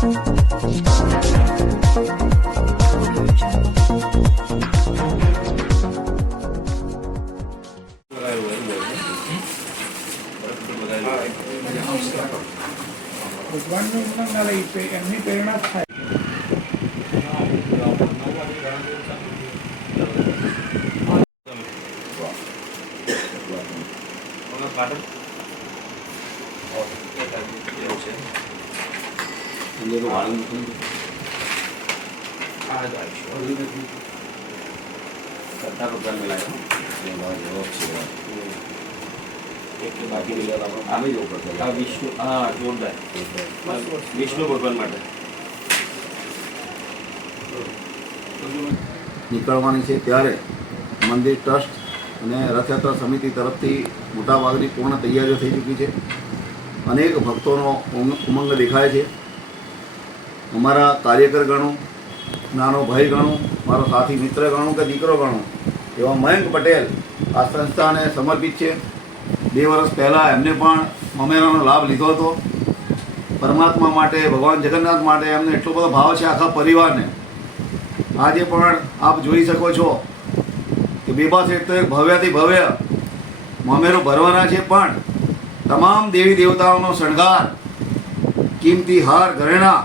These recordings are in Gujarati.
ભગવાનનું એમની પ્રેરણા થાય. વિષ્ણુ ભગવાન માટે નીકળવાની છે ત્યારે મંદિર ટ્રસ્ટ અને રથયાત્રા સમિતિ તરફથી મોટાભાગની પૂર્ણ તૈયારીઓ થઈ ચૂકી છે. અનેક ભક્તોનો ઉમંગ દેખાય છે. અમારા કાર્યકર ગણું, નાનો ભાઈ ગણું, મારો સાથી મિત્ર ગણું કે દીકરો ગણું એવા મયંક પટેલ આ સંસ્થાને સમર્પિત છે. 2 વર્ષ પહેલાં એમને પણ મમેરાનો લાભ લીધો હતો. પરમાત્મા માટે, ભગવાન જગન્નાથ માટે એમને એટલો બધો ભાવ છે આખા પરિવારને. આજે પણ આપ જોઈ શકો છો કે બેબા છે તો એક ભવ્યથી ભવ્ય મમેરો ભરવાના છે, પણ તમામ દેવી દેવતાઓનો શણગાર, કિંમતી હાર, ઘરેણા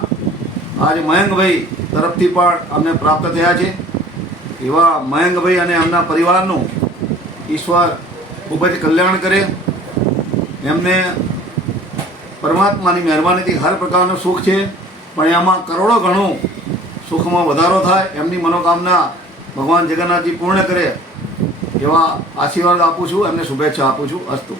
આજે મયંકભાઈ તરફથી પણ અમને પ્રાપ્ત થયા છે. એવા મયંકભાઈ અને એમના પરિવારનું ઈશ્વર ખૂબ જ કલ્યાણ કરે. એમને પરમાત્માની મહેરબાનીથી હર પ્રકારનું સુખ છે, પણ એમાં કરોડો ગણું સુખમાં વધારો થાય, એમની મનોકામના ભગવાન જગન્નાથજી પૂર્ણ કરે એવા આશીર્વાદ આપું છું, એમને શુભેચ્છા આપું છું. અસ્તુ.